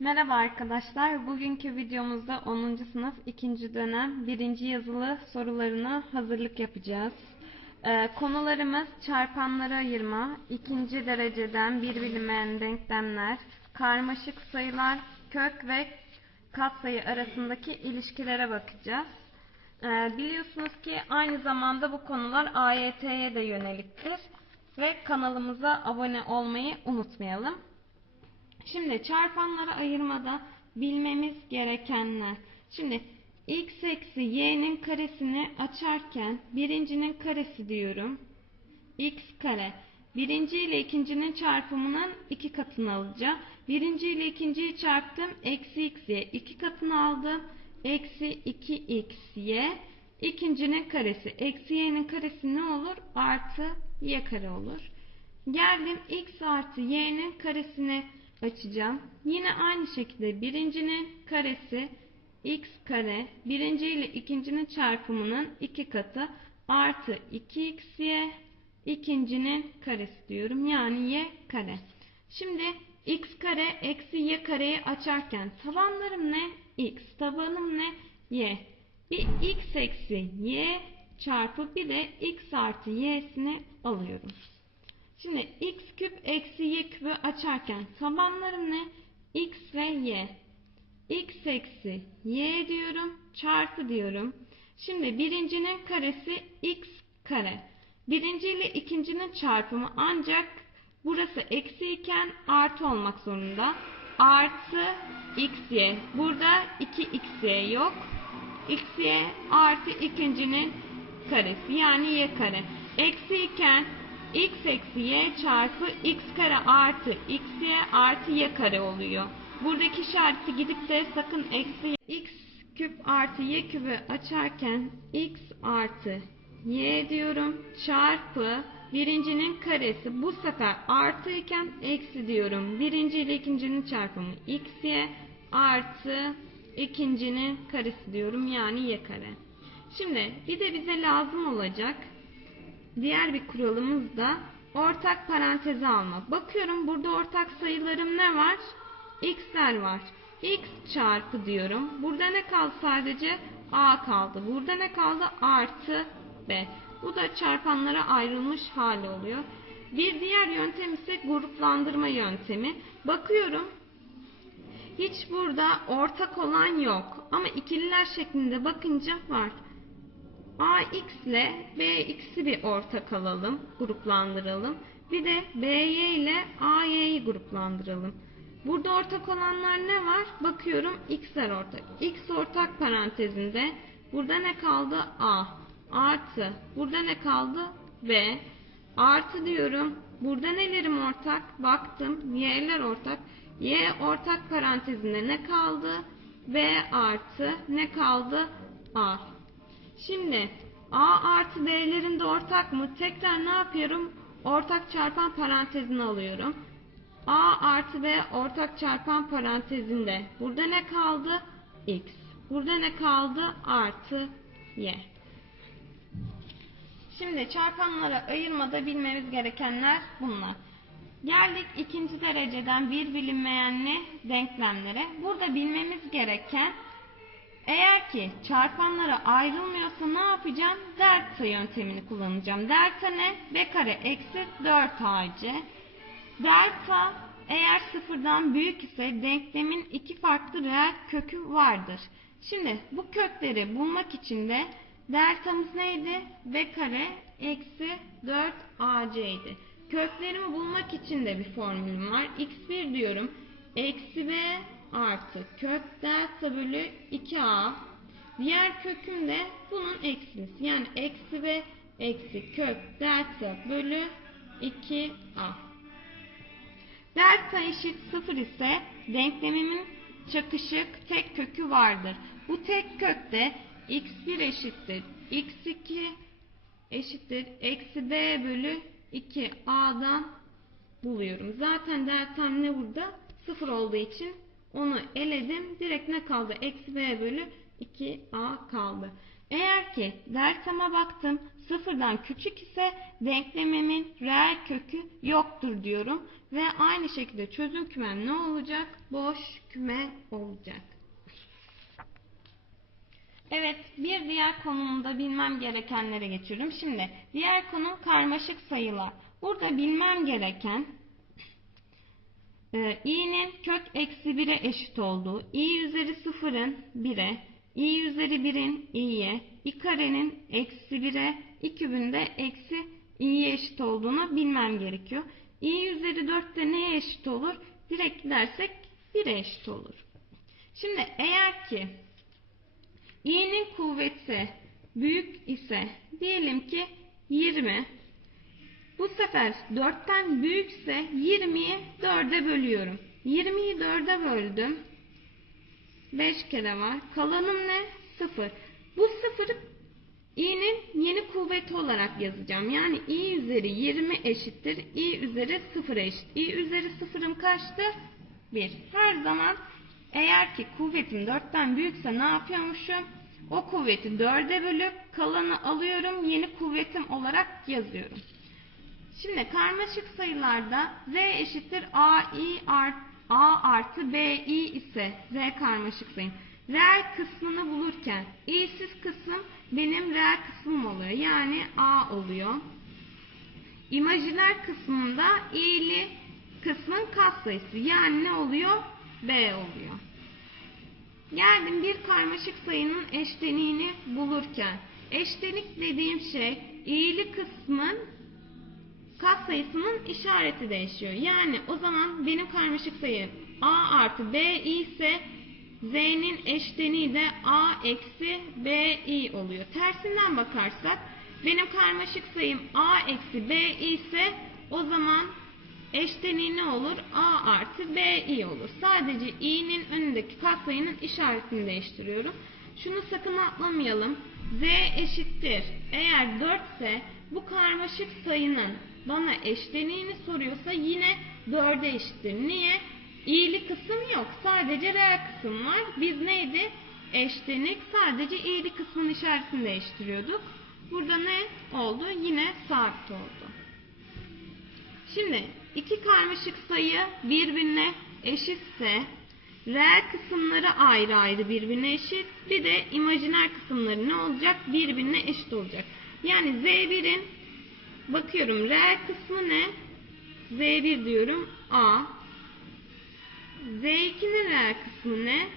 Merhaba arkadaşlar. Bugünkü videomuzda 10. sınıf 2. dönem 1. yazılı sorularına hazırlık yapacağız. Ee, konularımız çarpanlara ayırma, ikinci dereceden bir bilinmeyen denklemler, karmaşık sayılar, kök ve katsayı arasındaki ilişkilere bakacağız. Ee, biliyorsunuz ki aynı zamanda bu konular AYT'ye de yöneliktir ve kanalımıza abone olmayı unutmayalım. Şimdi çarpanlara ayırmada bilmemiz gerekenler. Şimdi x eksi y'nin karesini açarken birincinin karesi diyorum. x kare. Birinci ile ikincinin çarpımının iki katını alacağım. Birinci ile ikinciyi çarptım. Eksi x y iki katını aldım. Eksi 2x y. İkincinin karesi. Eksi y'nin karesi ne olur? Artı y kare olur. Geldim x artı y'nin karesini açacağım. Yine aynı şekilde birincinin karesi x kare birinci ile ikincinin çarpımının iki katı artı 2xy ikincinin karesi diyorum. Yani y kare. Şimdi x kare eksi y kareyi açarken tabanlarım ne? x. Tabanım ne? y. Bir x eksi y çarpı bir de x artı y'sini alıyorum. Şimdi x küp eksi y küpü açarken tabanlarım ne? x ve y. x eksi y diyorum çarpı diyorum. Şimdi birincinin karesi x kare. Birinci ile ikincinin çarpımı ancak burası eksi iken artı olmak zorunda. Artı xy. Burada 2xy yok. xy artı ikincinin karesi yani y kare. Eksi iken x eksi y çarpı x kare artı xy artı y kare oluyor. Buradaki işareti gidip de sakın eksi x küp artı y küpü açarken x artı y diyorum çarpı birincinin karesi bu sefer artı iken eksi diyorum. Birinci ile ikincinin çarpımı xy artı ikincinin karesi diyorum yani y kare. Şimdi bir de bize lazım olacak Diğer bir kuralımız da ortak paranteze alma. Bakıyorum burada ortak sayılarım ne var? X'ler var. X çarpı diyorum. Burada ne kaldı sadece? A kaldı. Burada ne kaldı? Artı B. Bu da çarpanlara ayrılmış hali oluyor. Bir diğer yöntem ise gruplandırma yöntemi. Bakıyorum. Hiç burada ortak olan yok. Ama ikililer şeklinde bakınca var. AX ile BX'i bir ortak alalım, gruplandıralım. Bir de BY ile AY'yi gruplandıralım. Burada ortak olanlar ne var? Bakıyorum X'ler ortak. X ortak parantezinde. Burada ne kaldı? A. Artı. Burada ne kaldı? B. Artı diyorum. Burada nelerim ortak? Baktım. Y'ler ortak. Y ortak parantezinde ne kaldı? B artı. Ne kaldı? A. Şimdi A artı B'lerin de ortak mı? Tekrar ne yapıyorum? Ortak çarpan parantezini alıyorum. A artı B ortak çarpan parantezinde. Burada ne kaldı? X. Burada ne kaldı? Artı Y. Şimdi çarpanlara ayırmada bilmemiz gerekenler bunlar. Geldik ikinci dereceden bir bilinmeyenli denklemlere. Burada bilmemiz gereken eğer ki çarpanlara ayrılmıyorsa ne yapacağım? Delta yöntemini kullanacağım. Delta ne? B kare eksi 4AC. Delta eğer sıfırdan büyük ise denklemin iki farklı reel kökü vardır. Şimdi bu kökleri bulmak için de deltamız neydi? B kare eksi 4AC idi. Köklerimi bulmak için de bir formülüm var. x1 diyorum. Eksi b artı kök delta bölü 2a. Diğer köküm de bunun eksilisi. Yani eksi b eksi kök delta bölü 2a. Delta eşit 0 ise denklemimin çakışık tek kökü vardır. Bu tek kökte x1 eşittir x2 eşittir eksi b bölü 2a'dan buluyorum. Zaten deltam ne burada? 0 olduğu için onu eledim. Direkt ne kaldı? Eksi b bölü 2a kaldı. Eğer ki deltama baktım sıfırdan küçük ise denklemimin reel kökü yoktur diyorum. Ve aynı şekilde çözüm kümem ne olacak? Boş küme olacak. Evet, bir diğer konumda bilmem gerekenlere geçiyorum. Şimdi diğer konu karmaşık sayılar. Burada bilmem gereken e, i'nin kök eksi 1'e eşit olduğu, i üzeri 0'ın 1'e, i üzeri 1'in i'ye, i karenin eksi 1'e, i kübün de eksi i'ye eşit olduğunu bilmem gerekiyor. i üzeri 4 de neye eşit olur? Direkt gidersek 1'e eşit olur. Şimdi eğer ki i'nin kuvveti büyük ise diyelim ki 20 bu sefer 4'ten büyükse 20'yi 4'e bölüyorum. 20'yi 4'e böldüm. 5 kere var. Kalanım ne? 0. Bu 0'ı i'nin yeni kuvveti olarak yazacağım. Yani i üzeri 20 eşittir. i üzeri 0 eşit. i üzeri 0'ım kaçtı? 1. Her zaman eğer ki kuvvetim 4'ten büyükse ne yapıyormuşum? O kuvveti 4'e bölüp kalanı alıyorum. Yeni kuvvetim olarak yazıyorum. Şimdi karmaşık sayılarda z eşittir ai art, a artı bi ise z karmaşık sayım. Reel kısmını bulurken i'siz kısım benim reel kısmım oluyor. Yani a oluyor. İmajiner kısmında i'li kısmın katsayısı. Yani ne oluyor? b oluyor. Geldim bir karmaşık sayının eşleniğini bulurken. Eşlenik dediğim şey i'li kısmın katsayısının işareti değişiyor. Yani o zaman benim karmaşık sayım a artı b ise z'nin eşleniği de a eksi b i oluyor. Tersinden bakarsak benim karmaşık sayım a eksi b ise o zaman eşleniği ne olur? a artı b i olur. Sadece i'nin önündeki katsayının işaretini değiştiriyorum. Şunu sakın atlamayalım. z eşittir. Eğer 4 ise bu karmaşık sayının bana eşleniğini soruyorsa yine 4'e eşittir. Niye? İyili kısım yok. Sadece reel kısım var. Biz neydi? Eşlenik. Sadece iyili kısmın işaretini değiştiriyorduk. Burada ne oldu? Yine sabit oldu. Şimdi iki karmaşık sayı birbirine eşitse reel kısımları ayrı ayrı birbirine eşit. Bir de imajiner kısımları ne olacak? Birbirine eşit olacak. Yani Z1'in bakıyorum reel kısmı ne? Z1 diyorum A. Z2'nin reel kısmı ne?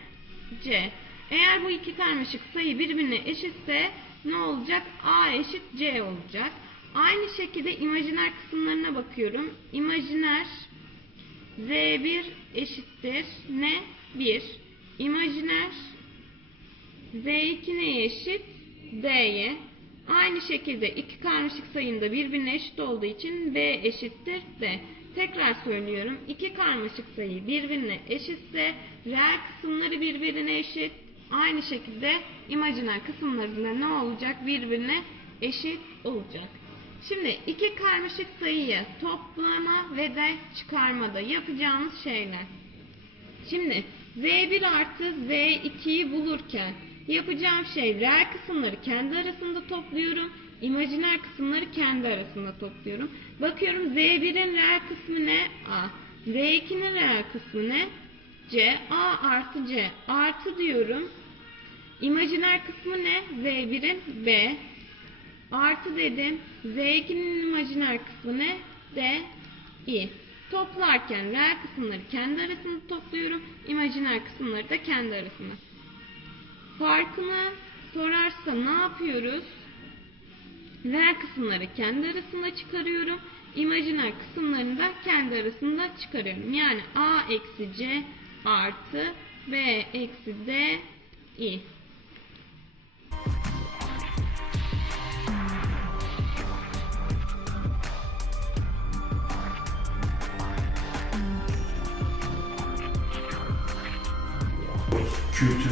C. Eğer bu iki karmaşık sayı birbirine eşitse ne olacak? A eşit C olacak. Aynı şekilde imajiner kısımlarına bakıyorum. İmajiner Z1 eşittir ne? 1. İmajiner Z2 neye eşit? D'ye. Aynı şekilde iki karmaşık sayında birbirine eşit olduğu için B eşittir D. Tekrar söylüyorum. İki karmaşık sayı birbirine eşitse reel kısımları birbirine eşit. Aynı şekilde imajiner kısımlarında ne olacak? Birbirine eşit olacak. Şimdi iki karmaşık sayıyı toplama ve de çıkarmada yapacağımız şeyler. Şimdi Z1 artı Z2'yi bulurken yapacağım şey reel kısımları kendi arasında topluyorum. imajiner kısımları kendi arasında topluyorum. Bakıyorum Z1'in reel kısmı ne? A. Z2'nin reel kısmı ne? C. A artı C. Artı diyorum. İmajiner kısmı ne? Z1'in B. Artı dedim. Z2'nin imajiner kısmı ne? D. I. Toplarken reel kısımları kendi arasında topluyorum. imajiner kısımları da kendi arasında. Farkını sorarsa ne yapıyoruz? Reel kısımları kendi arasında çıkarıyorum. İmajiner kısımlarını da kendi arasında çıkarıyorum. Yani A eksi C artı B eksi D I.